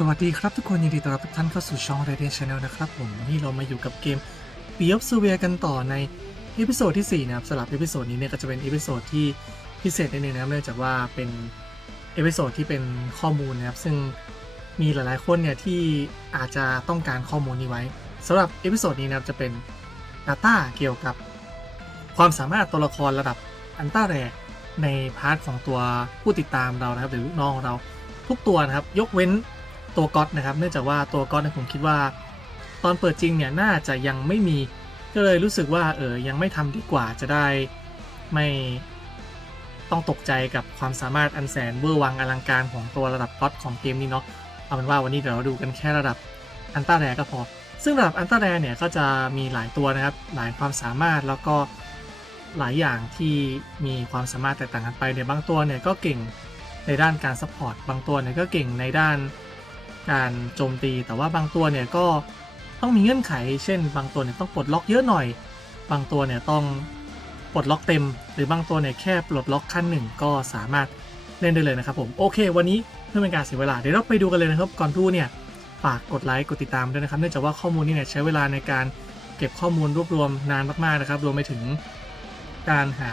สวัสดีครับทุกคนยินดีต้อนรับทุกท่านเข้าสู่ช่อง Radiant Channel นะครับผมวันนี้เรามาอยู่กับเกม b e y o f s u r v i a กันต่อในเอพิโซดที่ 4 นะครับสำหรับเอพิโซดนี้เนี่ยก็จะเป็นเอพิโซดที่พิเศษนิดนึงนะครับเนื่องจากว่าเป็นเอพิโซดที่เป็นข้อมูลนะครับซึ่งมีหลายๆคนเนี่ยที่อาจจะต้องการข้อมูลนี้ไว้สำหรับเอพิโซดนี้นะครับจะเป็น Data เกี่ยวกับความสามารถตัวละครระดับอันต้าแรในพาร์ทของตัวผู้ติดตามเรานะครับหรือลูกน้องของเราทุกตัวนะครับยกเว้น ตัวก๊อตนะครับเนื่องจากว่าตัวก๊อตเนี่ยผมคิดว่าตอนเปิดจริงเนี่ยน่าจะยังไม่มีก็เลยรู้สึกว่าเออยังไม่ทำดีกว่าจะได้ไม่ต้องตกใจกับความสามารถอันแสนเวอร์วังอลังการของตัวระดับก๊อตของเกมนี้เนาะเอาเป็นว่าวันนี้เดี๋ยวเราดูกันแค่ระดับอันต้าแรก็พอ ซึ่งระดับอันต้าแรเนี่ยก็จะมีหลายตัวนะครับหลายความสามารถแล้วก็หลายอย่างที่มีความสามารถแตกต่างกันไปเนี่ยบางตัวเนี่ยก็เก่งในด้านการซัพพอร์ตบางตัวเนี่ยก็เก่งในด้าน การโจมตีแต่ว่าบางตัวเนี่ยก็ต้องมีเงื่อนไข เช่น บางตัวเนี่ยต้องปลดล็อกเยอะหน่อย บางตัวเนี่ยต้องปลดล็อกเต็ม หรือบางตัวเนี่ยแค่ปลดล็อกขั้นหนึ่งก็สามารถเล่นได้เลยนะครับผมโอเค วันนี้เพื่อเป็นการเสียเวลาเดี๋ยวเราไปดูกันเลยนะครับก่อนดูเนี่ยฝากกดไลค์กดติดตามด้วยนะครับเนื่องจากว่าข้อมูลนี้เนี่ยใช้เวลาในการเก็บข้อมูลรวบรวมนานมากๆนะครับรวมไปถึงการหา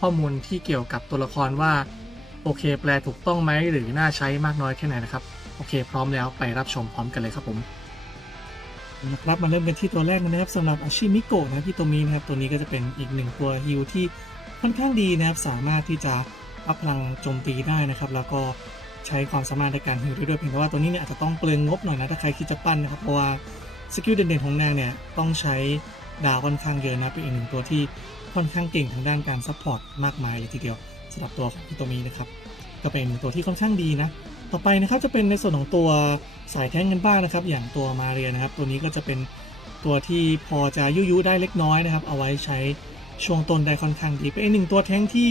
ข้อมูลที่เกี่ยวกับตัวละครว่าโอเค แปลถูกต้องไหมหรือน่าใช้มากน้อยแค่ไหนนะครับ โอเค พร้อมแล้วไปรับชมพร้อมกันเลยครับผมนะครับมาเริ่มกันที่ตัวแรกนะครับสำหรับอาชิมิโกะนะพี่ตัวนี้นะครับตัวนี้ก็จะเป็นอีกหนึ่งตัวฮิลที่ค่อนข้างดีนะครับ สามารถที่จะอัพพลังโจมตีได้นะครับ แล้วก็ใช้ความสามารถในการฮิลได้ด้วยเพียงแต่ว่าตัวนี้เนี่ยอาจจะต้องเปลืองงบหน่อยนะถ้าใครคิดจะปั้นนะครับเพราะว่าสกิลเด่นๆของนางเนี่ยต้องใช้ดาวค่อนข้างเยอะนะเป็นอีกหนึ่งตัวที่ค่อนข้างเก่งทางด้านการซัพพอร์ตมากมายเลยทีเดียวสำหรับตัวของพี่ตัวนี้นะครับก็เป็นตัวที่ค่อนข้างดีนะ ต่อไปนะครับจะเป็นในส่วนของตัวสายแท้งกันบ้างนะครับ อย่างตัวมาเรียนะครับ ตัวนี้ก็จะเป็นตัวที่พอจะยุยุได้เล็กน้อยนะครับ เอาไว้ใช้ช่วงต้นได้ค่อนข้างดีเป็นอีกหนึ่งตัวแท้งที่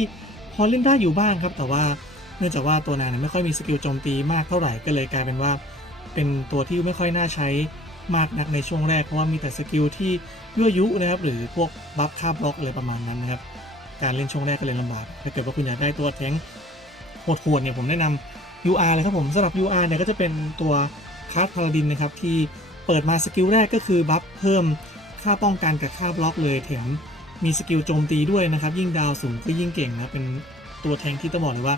พอเล่นได้อยู่บ้างครับ แต่ว่าเนื่องจากว่าตัวนางเนี่ยไม่ค่อยมีสกิลโจมตีมากเท่าไหร่ก็เลยกลายเป็นว่า เป็นตัวที่ไม่ค่อยน่าใช้มากนักในช่วงแรกเพราะว่ามีแต่สกิลที่ยั่วยุนะครับ หรือพวกบัฟค่าบล็อกอะไรประมาณนั้นนะครับการเล่นช่วงแรกก็เลยลำบากถ้าเกิดว่าคุณอยากได้ตัวแท้งโหดๆเนี่ยผมแนะนำ UR เลยครับผมสำหรับ UR เนี่ยก็จะเป็นตัวคาร์ดพาราดินนะครับที่เปิดมาสกิลแรกก็คือบัฟเพิ่มค่าป้องกันกับค่าบล็อกเลยแถมมีสกิลโจมตีด้วยนะครับ ยิ่งดาวสูงก็ยิ่งเก่งนะเป็นตัวแทงที่ต้องบอกเลยว่า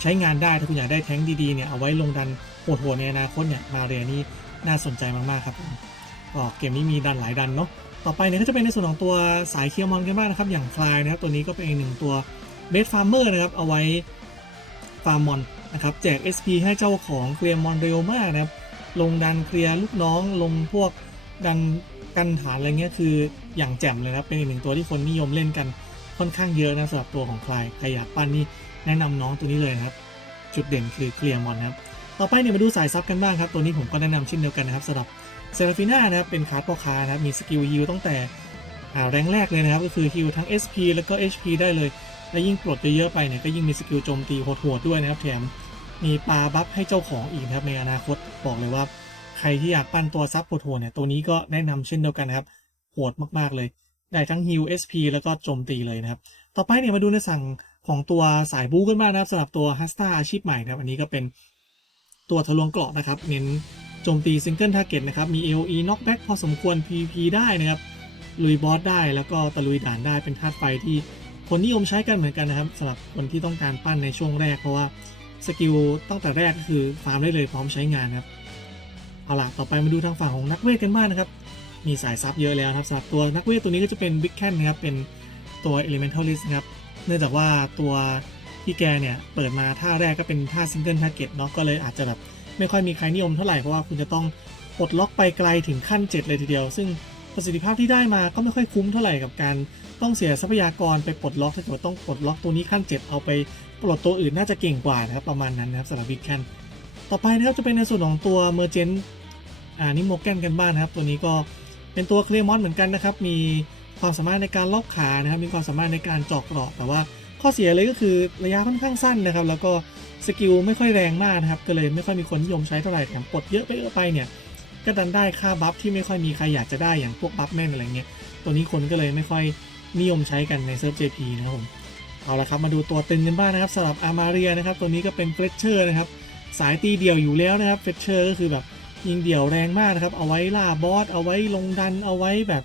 ใช้งานได้ถ้าคุณอยากได้แทงดีๆเนี่ยเอาไว้ลงดันโหดๆในอนาคตเนี่ยมาเรียนี่น่าสนใจมากๆครับผมก็เกมนี้มีดันหลายดันเนาะต่อไปเนี่ยก็จะเป็นในส่วนของตัวสายเคียวมอนกันบ้างนะครับอย่างฟลายนะครับตัวนี้ก็เป็นอีกหนึ่งตัวเบสฟาร์เมอร์นะครับเอาไว้ฟาร์มมอน นะครับแจก SP ให้เจ้าของเคลียร์มอนเร็วมากนะครับลงดันเคลียร์ลูกน้องลงพวกดันกันฐานอะไรเงี้ยคืออย่างแจ่มเลยนะครับเป็นอีกหนึ่งตัวที่คนนิยมเล่นกันค่อนข้างเยอะนะสำหรับตัวของใครใครอยากปั้นนี่แนะนำน้องตัวนี้เลยนะครับ จุดเด่นคือเคลียร์มอนนะครับต่อไปเนี่ยมาดูสายซับกันบ้างครับตัวนี้ผมก็แนะนำเช่นเดียวกันนะครับสำหรับเซราฟิน่านะครับเป็นคาร์ดพ่อค้านะครับมีสกิลฮิลตั้งแต่แรงแรกเลยนะครับก็คือฮิลทั้ง SP แล้วก็ HP ได้เลย และยิ่งปลดเยอะๆไปเนี่ยก็ยิ่งมีสกิลโจมตีโหดๆด้วยนะครับแถมมีปลาบัฟให้เจ้าของอีกนะครับในอนาคตบอกเลยว่า ใครที่อยากปั้นตัวซับโหดๆเนี่ยตัวนี้ก็แนะนำเช่นเดียวกันนะครับโหดมากๆเลย ได้ทั้งฮิล SP แล้วก็โจมตีเลยนะครับ ต่อไปเนี่ยมาดูในสั่งของตัวสายบู๊กันบ้างนะครับสำหรับตัวฮัสตาอาชีพใหม่นะครับ อันนี้ก็เป็นตัวทะลวงเกราะนะครับ เน้นโจมตีซิงเกิลทาร์เก็ตนะครับ มี AOE knockback พอสมควร PP ได้นะครับ ลุยบอสได้แล้วก็ตะลุยด่านได้เป็นธาตุไฟที่ คนนิยมใช้กันเหมือนกันนะครับสำหรับคนที่ต้องการปั้นในช่วงแรกเพราะว่าสกิลตั้งแต่แรกก็คือฟาร์มได้เลยพร้อมใช้งานครับเอาล่ะต่อไปมาดูทางฝั่งของนักเวทกันบ้างนะครับ มีสายซับเยอะแล้วครับสำหรับตัวนักเวทตัวนี้ก็จะเป็นบิ๊กแคนนะครับเป็นตัว Elementalist นะครับเนื่องจากว่าตัวพี่แกเนี่ยเปิดมาท่าแรกก็เป็นท่าซิงเกิลทาร์เก็ตเนาะก็เลยอาจจะแบบไม่ค่อยมีใครนิยมเท่าไหร่เพราะว่าคุณจะต้องปลดล็อกไปไกลถึงขั้น 7 เลยทีเดียว ซึ่ง ประสิทธิภาพที่ได้มาก็ไม่ค่อยคุ้มเท่าไหร่กับการต้องเสียทรัพยากรไปปลดล็อกถ้าเกิดต้องปลดล็อกตัวนี้ขั้น 7 เอาไปปลดตัวอื่นน่าจะเก่งกว่านะครับประมาณนั้นนะครับสำหรับวิกแคนต่อไปนะครับจะเป็นในส่วนของตัวเมอร์เจนอ่านิโมแกนกันบ้างนะครับตัวนี้ก็เป็นตัวเคลมอนเหมือนกันนะครับมีความสามารถในการล็อกขานะครับมีความสามารถในการจาะเกราะแต่ว่าข้อเสียเลยก็คือระยะค่อนข้างสั้นนะครับ แล้วก็สกิลไม่ค่อยแรงมากนะครับก็เลยไม่ค่อยมีคนนิยมใช้เท่าไหร่แถมปลดเยอะไปเยอะไปเนี่ย ก็ดันได้ค่าบัฟที่ไม่ค่อยมีใครอยากจะได้อย่างพวกบัฟแม่นอะไรเงี้ย ตัวนี้คนก็เลยไม่ค่อยนิยมใช้กันในเซิร์ฟ JP นะครับผม เอาละครับมาดูตัวตึงกันบ้างนะครับสำหรับอามาเรียนะครับ ตัวนี้ก็เป็นเฟลเชอร์นะครับ สายตีเดี่ยวอยู่แล้วนะครับเฟเชอร์ก็คือแบบยิงเดี่ยวแรงมากนะครับ เอาไว้ล่าบอส เอาไว้ลงดัน เอาไว้แบบ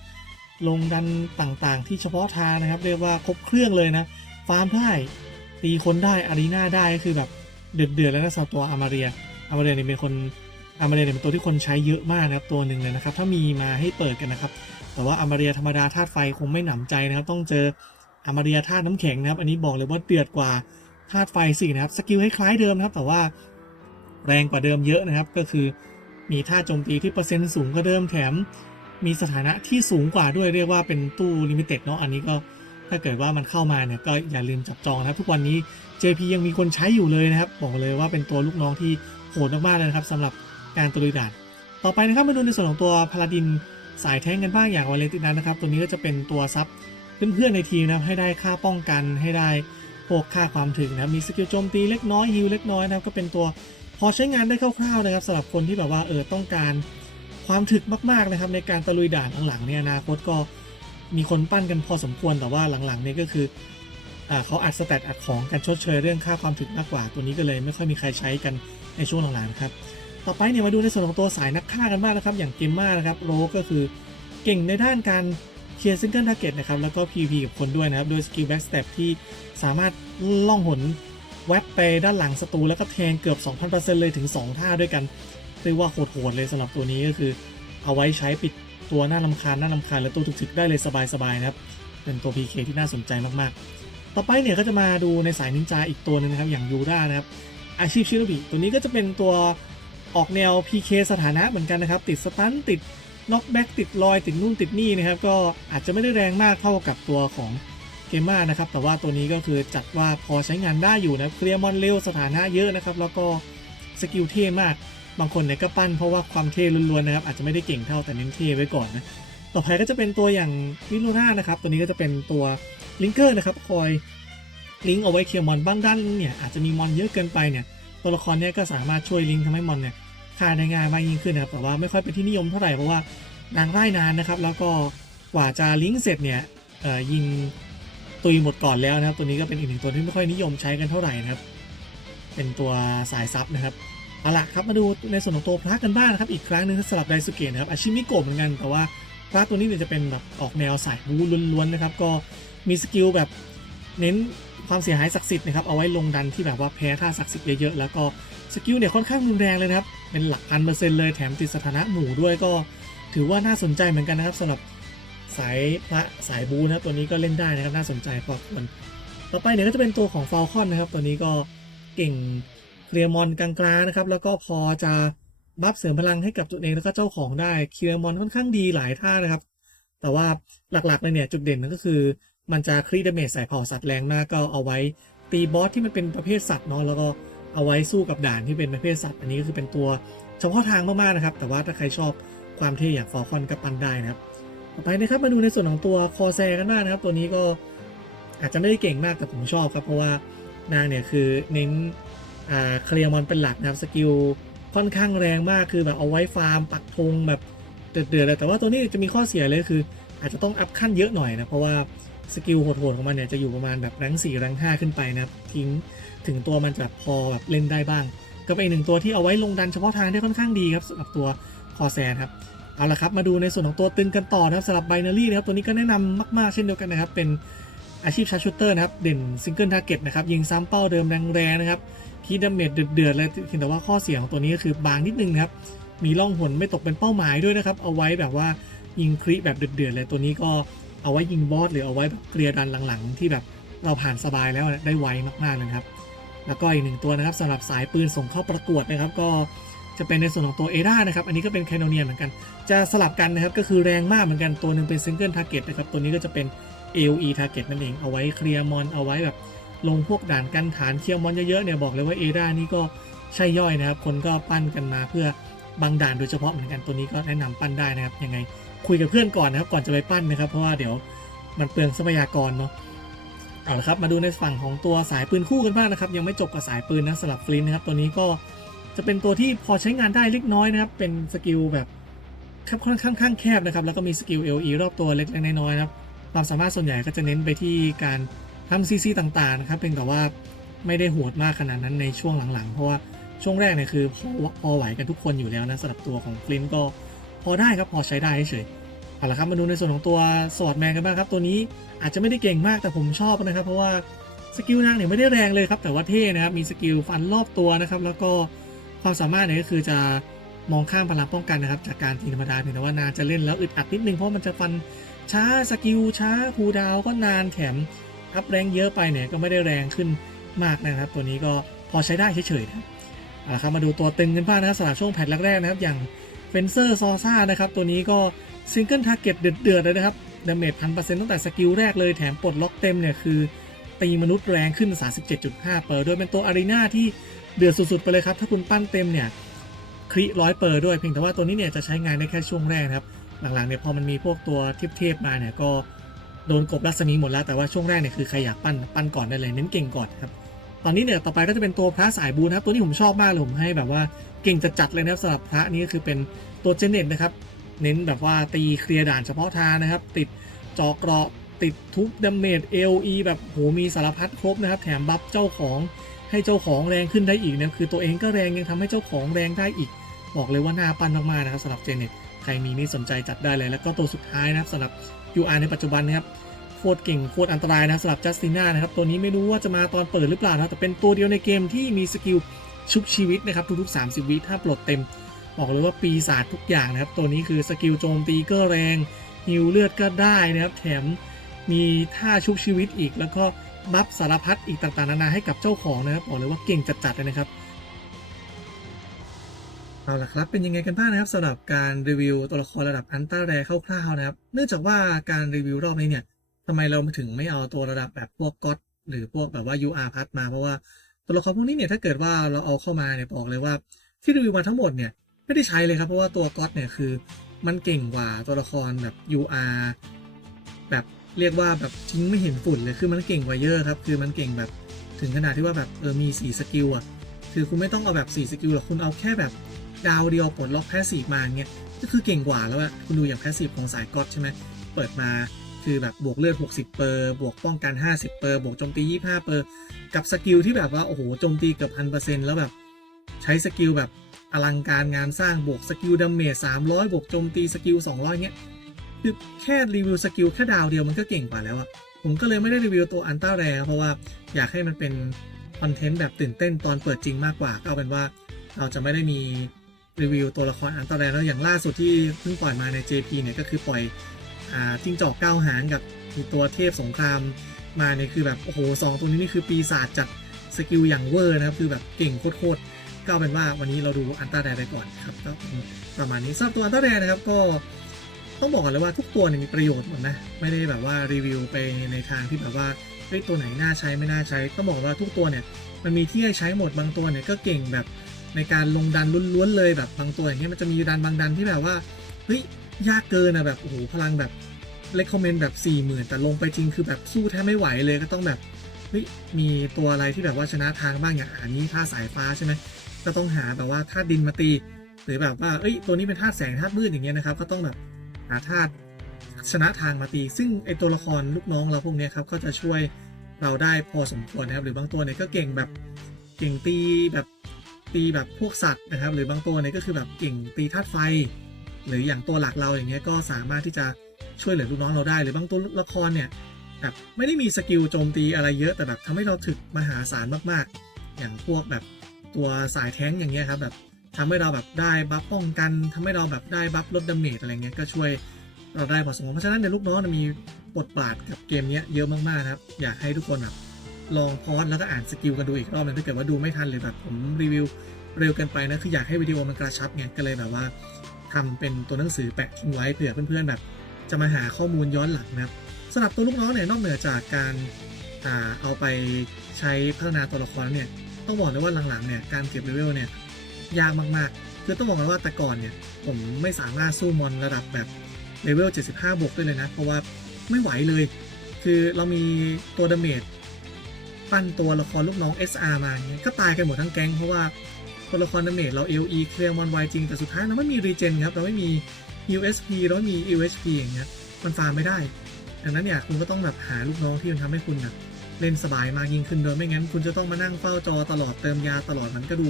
ลงดันต่างๆ ที่เฉพาะทางนะครับ เรียกว่าครบเครื่องเลยนะ ฟาร์มได้ ตีคนได้อารีนาได้ก็คือแบบเดือดๆแล้วนะสำหรับตัวอามาเรียอามาเรียเนี่ยเป็นคน อามาเรียเป็นตัวที่คนใช้เยอะมากนะครับตัวหนึ่งเลยนะครับ ถ้ามีมาให้เปิดกันนะครับ แต่ว่าอามาเรียธรรมดาธาตุไฟคงไม่หนำใจนะครับ ต้องเจออามาเรียธาตุน้ำแข็งนะครับ อันนี้บอกเลยว่าเดือดกว่าธาตุไฟสินะครับสกิลคล้ายเดิมนะครับ แต่ว่าแรงกว่าเดิมเยอะนะครับ ก็คือมีท่าโจมตีที่เปอร์เซ็นต์สูงกว่าเดิมแถม มีสถานะที่สูงกว่าด้วยเรียกว่าเป็นตู้ลิมิเต็ดเนาะอันนี้ก็ถ้าเกิดว่ามันเข้ามาเนี่ยก็อย่าลืมจับจองนะครับ ทุกวันนี้ JP ยังมีคนใช้อยู่เลยนะครับ บอกเลยว่าเป็นตัวลูกน้องที่โหดมากๆเลยนะครับสำหรับ การตะลุยด่านต่อไปนะครับมาดูในส่วนของตัวพาลาดินสายแท้งกันบ้างอย่างวาเลนตินันนะครับ ตัวนี้ก็จะเป็นตัวซับเพื่อนๆในทีมนะครับให้ได้ค่าป้องกันให้ได้พวกค่าความถึงนะมีสกิลโจมตีเล็กน้อยฮิลเล็กน้อยนะครับก็เป็นตัวพอใช้งานได้คร่าวๆนะครับสำหรับคนที่แบบว่าเออต้องการความถึกมากๆนะครับในการตะลุยด่านหลังๆเนี่ยอนาคตก็มีคนปั้นกันพอสมควรแต่ว่าหลังๆเนี่ยก็คืออเขาอัดสแตทอัดของกันชดเชยเรื่องค่าความถึกมากกว่า ตัวนี้ก็เลยไม่ค่อยมีใครใช้กันในช่วงหลังๆนะครับ ต่อไปเนี่ยมาดูในส่วนของตัวสายนักฆ่ากันบ้างนะครับ อย่างเกมมานะครับโรก็คือเก่งในด้านการเคลียร์ซิงเกิลทาร์เก็ตนะครับ แล้วก็ PVP กับคนด้วยนะครับ โดยสกิลแบ็กสเต็ปที่สามารถล่องหนแวบไปด้านหลังศัตรูแล้วก็แทงเกือบ 2,000%เลยถึง 2 ท่าด้วยกันเรียกว่าโหดๆเลยสำหรับตัวนี้ก็คือ เอาไว้ใช้ปิดตัวหน้าลำคาญหน้าลำคาญและตัวถึกๆได้เลยสบายๆนะครับ เป็นตัว PK ที่น่าสนใจมากๆ ต่อไปเนี่ยก็จะมาดูในสายนินจาอีกตัวหนึงนะครับอย่างยูรานะครับอาชีพชิโนบิตัวนี้ก็จะเป็นตัว ออกแนว PK สถานะเหมือนกันนะครับ ติดสตันติดน็อกแบ็กติดลอยติดนู่นติดนี่นะครับ ก็อาจจะไม่ได้แรงมากเท่ากับตัวของเกมมานะครับ แต่ว่าตัวนี้ก็คือจัดว่าพอใช้งานได้อยู่นะเคลียร์มอนเร็วสถานะเยอะนะครับ แล้วก็สกิลเท่มาก บางคนเนี่ยก็ปั้นเพราะว่าความเท่ล้วนๆนะครับ อาจจะไม่ได้เก่งเท่าแต่เน้นเท่ไว้ก่อนนะต่อไปก็จะเป็นตัวอย่างวิลูน่านะครับ ตัวนี้ก็จะเป็นตัวลิงเกอร์นะครับคอยลิงก์เอาไว้เคลียร์มอนบ้างด้านเนี่ยอาจจะมีมอนเยอะเกินไปเนี่ยตัวละครเนี้ยก็สามารถช่วยลิงก์ทำให้มอนเนี่ย ฆ่าได้ง่ายมากยิ่งขึ้นนะครับแต่ว่าไม่ค่อยเป็นที่นิยมเท่าไหร่เพราะว่านางไล่นานนะครับ แล้วก็กว่าจะลิงก์เสร็จเนี่ยยิงตุยหมดก่อนแล้วนะครับ ตัวนี้ก็เป็นอีกหนึ่งตัวที่ไม่ค่อยนิยมใช้กันเท่าไหร่นะครับ เป็นตัวสายซับนะครับเอาละครับมาดูในส่วนของตัวพระกันบ้างนะครับอีกครั้งหนึ่งสำหรับไดสุเกะนะครับอาชิมิโกะเหมือนกันแต่ว่าพระตัวนี้เนี่ยจะเป็นแบบออกแนวสายบูล้วนๆนะครับก็มีสกิลแบบเน้น ความเสียหายศักดิ์สิทธิ์นะครับเอาไว้ลงดันที่แบบว่าแพ้ท่าศักดิ์สิทธิ์เยอะๆแล้วก็สกิลเนี่ยค่อนข้างรุนแรงเลยนะครับเป็นหลักพันเปอร์เซ็นต์เลยแถมติดสถานะหมู่ด้วยก็ ถือว่าน่าสนใจเหมือนกันนะครับสำหรับสายพระสายบูนะครับตัวนี้ก็เล่นได้นะครับน่าสนใจพอควรต่อไปเนี่ยก็จะเป็นตัวของฟ a ลคอนนะครับตัวนี้ก็เก่งเคลียร์มอนกลางๆนะครับแล้วก็พอจะบัฟเสริมพลังให้กับตัวเองแล้วก็เจ้าของได้เคลียร์มอนค่อนข้างดีหลายท่านะครับ แต่ว่าหลักๆเลยเนี่ยจุดเด่นก็คือ มันจะครีดเมจใส่เผ่าสัตว์แรงมากก็เอาไว้ตีบอสที่มันเป็นประเภทสัตว์เนาะแล้วก็เอาไว้สู้กับด่านที่เป็นประเภทสัตว์ อันนี้ก็คือเป็นตัวเฉพาะทางมากๆนะครับ แต่ว่าถ้าใครชอบความเท่อย่างฟอลคอนก็ปันได้นะครับต่อไปนะครับมาดูในส่วนของตัวคอแซกันบ้างนะครับ ตัวนี้ก็อาจจะไม่ได้เก่งมากแต่ผมชอบครับ เพราะว่านางเนี่ยคือเน้นอ่าเคลียร์มอนเป็นหลักนะครับสกิลค่อนข้างแรงมากคือแบบเอาไว้ฟาร์มปักธงแบบเดือดๆเลยแต่ว่าตัวนี้จะมีข้อเสียเลยคือ อาจจะต้องอัพขั้นเยอะหน่อยนะเพราะว่า สกิลโหดๆของมันเนี่ยจะอยู่ประมาณแบบแรงสี่แรงห้าขึ้นไปนะครับทิ้งถึงตัวมันจะพอแบบเล่นได้บ้าง ก็เป็นอีกหนึ่งตัวที่เอาไว้ลงดันเฉพาะทางได้ค่อนข้างดีครับสำหรับตัวคอแซนครับเอาละครับมาดูในส่วนของตัวตึงกันต่อนะครับสำหรับไบนารี่นะครับตัวนี้ก็แนะนำมาก ๆ เช่นเดียวกันนะครับ เป็นอาชีพชาร์ชูเตอร์นะครับ เด่นซิงเกิลทาร์เก็ตนะครับ ยิงซ้ำเป้าเดิมแรงๆนะครับคีดดาเมจเดือดๆเลยเพียงแต่ว่าข้อเสียของตัวนี้ก็คือบางนิดนึงนะครับ มีล่องหนไม่ตกเป็นเป้าหมายด้วยนะครับ เอาไว้แบบว่ายิงคริแบบเดือดๆเลยตัวนี้ก็ เอาไว้ยิงบอสหรือเอาไว้แบบเกลียร์ดันหลังๆ ที่แบบเราผ่านสบายแล้วได้ไวมากๆเลยครับ แล้วก็อีกหนึ่งตัวนะครับสำหรับสายปืนส่งเข้าประกวดนะครับ ก็จะเป็นในส่วนของตัวเอดานะครับ อันนี้ก็เป็นแคโนเนียเหมือนกัน จะสลับกันนะครับ ก็คือแรงมากเหมือนกัน ตัวหนึ่งเป็นซิงเกิลทาร์เก็ตนะครับ ตัวนี้ก็จะเป็น AOE target นั่นเอง เอาไว้เคลียร์มอน เอาไว้แบบลงพวกด่านกันฐานเคลียร์มอนเยอะๆ เนี่ยบอกเลยว่าเอดานี่ก็ใช่ย่อยนะครับ คนก็ปั้นกันมาเพื่อบางด่านโดยเฉพาะเหมือนกัน ตัวนี้ก็แนะนำปั้นได้นะครับ ยังไง คุยกับเพื่อนก่อนนะครับ ก่อนจะไปปั้นนะครับ เพราะว่าเดี๋ยวมันเปลืองทรัพยากรเนาะเอาละครับมาดูในฝั่งของตัวสายปืนคู่กันบ้างนะครับ ยังไม่จบกับสายปืนนะสำหรับฟลินต์นะครับ ตัวนี้ก็จะเป็นตัวที่พอใช้งานได้เล็กน้อยนะครับ เป็นสกิลแบบครับค่อนข้างข้างแคบนะครับ แล้วก็มีสกิล LE รอบตัวเล็กๆน้อยๆนะครับ ความสามารถส่วนใหญ่ก็จะเน้นไปที่การทำซีซีต่างๆนะครับเพียงแต่ว่าไม่ได้โหดมากขนาดนั้นในช่วงหลังๆ เพราะว่าช่วงแรกเนี่ยคือพอพอไหวกันทุกคนอยู่แล้วนะสำหรับตัวของฟลินก็ พอได้ครับพอใช้ได้เฉยๆเอาละครับมาดูในส่วนของตัวสวอตแมนกันบ้างครับตัวนี้อาจจะไม่ได้เก่งมากแต่ผมชอบนะครับ เพราะว่าสกิลนางเนี่ยไม่ได้แรงเลยครับแต่ว่าเท่นะครับมีสกิลฟันรอบตัวนะครับ แล้วก็ความสามารถเนี่ยก็คือจะมองข้ามพลังป้องกันนะครับ จากการทีธรรมดาเพียแต่ว่านางจะเล่นแล้วอึดอัดนิดนึงเพราะมันจะฟันช้าสกิลช้าคูดาวก็นานแถมอัพแรงเยอะไปเนี่ยก็ไม่ได้แรงขึ้นมากนะครับ ตัวนี้ก็พอใช้ได้เฉยๆนะครับเอาละครับมาดูตัวตึงกันบ้างนะครับสำหรับช่วงแพทแรกๆนะครับอย่าง เฟนเซอร์ซอซ่านะครับ ตัวนี้ก็ซิงเกิลทาร์เก็ตเดือดๆเลยนะครับดาเมจพันเปอร์เซ็นต์ตั้งแต่สกิลแรกเลยแถมปลดล็อกเต็มเนี่ยคือ ตีมนุษย์แรงขึ้น 37.5 เปอร์ด้วยเป็นตัวอารีนาที่เดือดสุดๆ ไปเลยครับ ถ้าคุณปั้นเต็มเนี่ยคริร้อยเปอร์ด้วยเพียงแต่ว่าตัวนี้เนี่ยจะใช้งานได้แค่ช่วงแรกครับ หลังๆเนี่ยพอมันมีพวกตัวเทพๆมาเนี่ยก็โดนกบรัศมีหมดแล้วแต่ว่าช่วงแรกเนี่ยคือใครอยากปั้นปั้นก่อนได้เลยเน้นเก่งก่อนครับตอนนี้เนี่ยต่อไปก็จะเป็นตัวพระสายบูนครับตัวนี้ผมชอบมากเลยผมให้แบบว่า เก่งจัดๆเลยนะครับสำหรับพระนี้ก็คือเป็นตัวเจเน็ตนะครับ เน้นแบบว่าตีเคลียร์ด่านเฉพาะทางนะครับ ติดจอกเกราะติดทุบดาเมจเอลีแบบโหมีสารพัดครบนะครับ แถมบัฟเจ้าของให้เจ้าของแรงขึ้นได้อีกนะคือตัวเองก็แรงยังทำให้เจ้าของแรงได้อีก บอกเลยว่าน่าปั้นมากๆนะครับสำหรับเจเน็ตใครมีนี่สนใจจัดได้เลย แล้วก็ตัวสุดท้ายนะครับสำหรับ UR ในปัจจุบันนะครับโคตรเก่งโคตรอันตรายนะสำหรับจัสติน่านะครับตัวนี้ไม่รู้ว่าจะมาตอนเปิดหรือเปล่านะแต่เป็นตัวเดียวในเกมที่มีสกิล ชุบชีวิตนะครับทุกๆ 30 วิถ้าปลดเต็ม บอกเลยว่าปีศาจทุกอย่างนะครับ ตัวนี้คือสกิลโจมตีก็แรงฮิวเลือดก็ได้นะครับ แถมมีท่าชุบชีวิตอีก แล้วก็บัฟสารพัดอีกต่างๆ นานาให้กับเจ้าของนะครับบอกเลยว่าเก่งจัดๆเลยนะครับเอาล่ะครับเป็นยังไงกันบ้างนะครับสำหรับการรีวิวตัวละครระดับอันต้าแรคร่าวๆนะครับ เนื่องจากว่าการรีวิวรอบนี้เนี่ยทำไมเราถึงไม่เอาตัวระดับแบบพวกก็อดหรือพวกแบบว่า UR พัดมาเพราะว่า ตัวละครพวกนี้เนี่ยถ้าเกิดว่าเราเอาเข้ามาเนี่ยบอกเลยว่าที่รีวิวมาทั้งหมดเนี่ยไม่ได้ใช้เลยครับเพราะว่าตัวก็อดเนี่ยคือมันเก่งกว่าตัวละครแบบ UR แบบเรียกว่าแบบทิ้งไม่เห็นฝุ่นเลยคือมันเก่งกว่าเยอะครับ คือมันเก่งแบบถึงขนาดที่ว่าแบบเออมีสีสกิลอะคือคุณไม่ต้องเอาแบบสีสกิลหรอกคุณเอาแค่แบบดาวเดียวปลดล็อกแพสซีฟมาอย่างเงี้ยก็คือเก่งกว่าแล้วอะคุณดูอย่างแพสซีฟของสายก็อดใช่ไหมเปิดมา คือแบบบวกเลือด 60 เปอร์ บวกป้องกัน 50 เปอร์ บวกโจมตี 25 เปอร์ กับสกิลที่แบบว่า โอ้โห โจมตีเกือบพันเปอร์เซ็นต์แล้วแบบ ใช้สกิลแบบอลังการงานสร้างบวกสกิลดาเมจ300 บวกโจมตีสกิล 200 เงี้ย คือแค่รีวิวสกิลแค่ดาวเดียวมันก็เก่งกว่าแล้วอะผมก็เลยไม่ได้รีวิวตัวอันต้าแรเพราะว่าอยากให้มันเป็นคอนเทนต์แบบตื่นเต้นตอนเปิดจริงมากกว่าก็เป็นว่าเราจะไม่ได้มีรีวิวตัวละครอันตรายแล้วอย่างล่าสุดที่เพิ่งปล่อยมาใน JP เนี่ยก็คือปล่อย จิ้งจอกเก้าหางกับตัวเทพสงครามมาเนี่ยคือแบบโอ้โหสองตัวนี้นี่คือปีศาจจัดสกิลอย่างเวอร์นะครับ คือแบบเก่งโคตรๆก็เอาเป็นว่าวันนี้เราดูอันตรายไปก่อนครับก็ประมาณนี้สำหรับตัวอันตรายนะครับก็ต้องบอกก่อนเลยว่าทุกตัวเนี่ยมีประโยชน์หมดนะไม่ได้แบบว่ารีวิวไปในทางที่แบบว่าเฮ้ยตัวไหนน่าใช้ไม่น่าใช้ต้องบอกว่าทุกตัวเนี่ยมันมีที่ให้ใช้หมดบางตัวเนี่ยก็เก่งแบบในการลงดันล้วนๆเลยแบบบางตัวอย่างเงี้ยมันจะมีดันบางดันที่แบบว่าเฮ้ย ยากเกินอะแบบโอ้โหพลังแบบเลคคอมเมนต์แบบ4ี่หมื่นแต่ลงไปจริงคือแบบสู้แทบไม่ไหวเลยก็ต้องแบบเฮ้ยมีตัวอะไรที่แบบว่าชนะทางบ้างอย่างอันนี้ท่าสายฟ้าใช่ไหมก็ต้องหาแบบว่าธาดินมาตี หรือแบบว่าเอ้ยตัวนี้เป็นธาแสงธามืดอย่างเงี้ยนะครับก็ต้องแบบหาธาชนะทางมาตี ซึ่งไอตัวละครลูกน้องเราพวกนี้ครับก็จะช่วยเราได้พอสมควรนะครับ หรือบางตัวเนี่ยก็เก่งแบบเก่งตีแบบตีแบบพวกสัตว์นะครับ หรือบางตัวเนี่ยก็คือแบบเก่งตีธาตุไฟ หรืออย่างตัวหลักเราอย่างเงี้ยก็สามารถที่จะช่วยเหลือลูกน้องเราได้ หรือบางตัวละครเนี่ยแบบไม่ได้มีสกิลโจมตีอะไรเยอะแต่แบบทำให้เราถึกมหาศาลมากๆ อย่างพวกแบบตัวสายแท้งอย่างเงี้ยครับแบบทำให้เราแบบได้บัฟป้องกันทำให้เราแบบได้บัฟลดดาเมจอะไรเงี้ยก็ช่วยเราได้พอสมควรเพราะฉะนั้นในลูกน้องมีบทบาทกับเกมเนี้ยเยอะมากๆครับ อยากให้ทุกคนแบบลองพอสแล้วก็อ่านสกิลกันดูอีกรอบหนึงถ้าเกิดว่าดูไม่ทันหรือแบบผมรีวิวเร็วเกินไปนะคืออยากให้วิดีโอมันกระชับไงก็เลยแบบว่า ทำเป็นตัวหนังสือแปะทิ้งไว้เผื่อเพื่อนๆแบบจะมาหาข้อมูลย้อนหลังนะครับสำหรับตัวลูกน้องเนี่ยนอกเหนือจากการอาเอาไปใช้พัฒนาตัวละครเนี่ยต้องบอกเลยว่าหลังๆเนี่ยการเก็บเลเวลเนี่ยยากมากๆ คือต้องบอกกันว่าแต่ก่อนเนี่ยผมไม่สามารถสู้มอนระดับแบบเลเวล 75 บวกได้เลยนะ เพราะว่าไม่ไหวเลย คือเรามีตัวดาเมจปั้นตัวละครลูกน้อง SR มาอย่าเงี้ยก็ตายกันหมดทั้งแก๊งเพราะว่า ตัวละครดาเมจเรา LE เคลียร์มอนไวจริง แต่สุดท้ายเราไม่มีรีเจนครับ เราไม่มี USP เราไม่มี UHP อย่างเงี้ยมันฟาร์มไม่ได้ ดังนั้นเนี่ยคุณก็ต้องแบบหาลูกน้องที่มันทำให้คุณแบบเล่นสบายมากยิ่งขึ้นโดยไม่งั้น คุณจะต้องมานั่งเฝ้าจอตลอดเติมยาตลอดมันก็ดู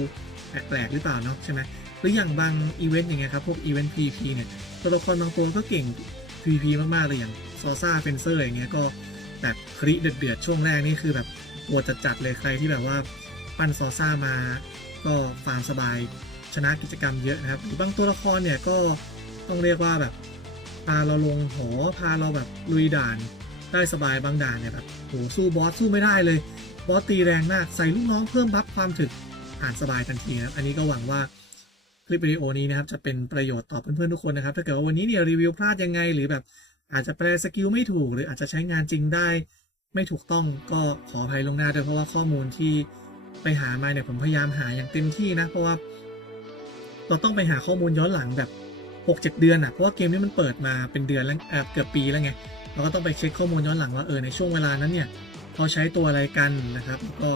แปลกๆหรือเปล่าเนาะใช่ไหมหรืออย่างบางอีเวนต์อย่างเงี้ยครับพวกอีเวนต์ PVP เนี่ยตัวละครบางตัวก็เก่ง PVP มากๆเลยอย่างซอซ่าเฟนเซอร์อย่างเงี้ยก็แบบคริเดือดๆช่วงแรกนี่คือแบบปวดจัดๆเลยใครที่แบบว่าปั้นซอซ่ามา ก็ฟาร์มสบายชนะกิจกรรมเยอะนะครับหรือบางตัวละครเนี่ยก็ต้องเรียกว่าแบบพาเราลงหอพาเราแบบลุยด่านได้สบายบางด่านเนี่ยแบบโหสู้บอสสู้ไม่ได้เลยบอสตีแรงมากใส่ลูกน้องเพิ่มบัฟความถึกอ่านสบายทันทีนะครับอันนี้ก็หวังว่าคลิปวิดีโอนี้นะครับจะเป็นประโยชน์ต่อเพื่อนๆทุกคนนะครับถ้าเกิดว่าวันนี้เนี่ยรีวิวพลาดยังไง หรือแบบอาจจะแปลสกิลไม่ถูก หรืออาจจะใช้งานจริงได้ ไม่ถูกต้องก็ขออภัยลงหน้าด้วยเพราะว่าข้อมูลที่ ไปหามาเนี่ยผมพยายามหาอย่างเต็มที่นะ เพราะว่า เราต้องไปหาข้อมูลย้อนหลังแบบ6-7เดือนอะเพราะว่าเกมนี้มันเปิดมาเป็นเดือนแล้วเอ่อเกือบปีแล้วไงเราก็ต้องไปเช็คข้อมูลย้อนหลังว่าเออในช่วงเวลานั้นเนี่ยเขาใช้ตัวอะไรกันนะครับแล้วก็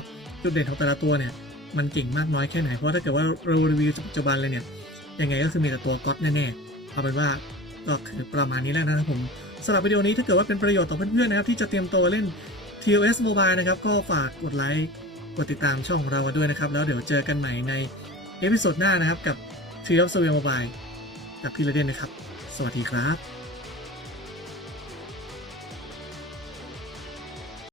จุดเด่นของแต่ละตัวเนี่ยมันเก่งมากน้อยแค่ไหนเพราะถ้าเกิดว่าเรารีวิวปัจจุบันเลยเนี่ยยังไงก็คือมีแต่ตัวก๊อตแน่ๆเอาเป็นว่าก็คือประมาณนี้แล้วนะครับผมสำหรับวิดีโอนี้ถ้าเกิดว่าเป็นประโยชน์ต่อเพื่อนๆนะครับที่จะเตรียมตัวเล่น TOS Mobile นะครับก็ฝากกดไลค์ก ดติดตามช่องของเราด้วยนะครับ แล้วเดี๋ยวเจอกันใหม่ในเอพิโซดหน้านะครับกับ TOS Mobile กับพี่เลเดนนะครับ สวัสดีครับ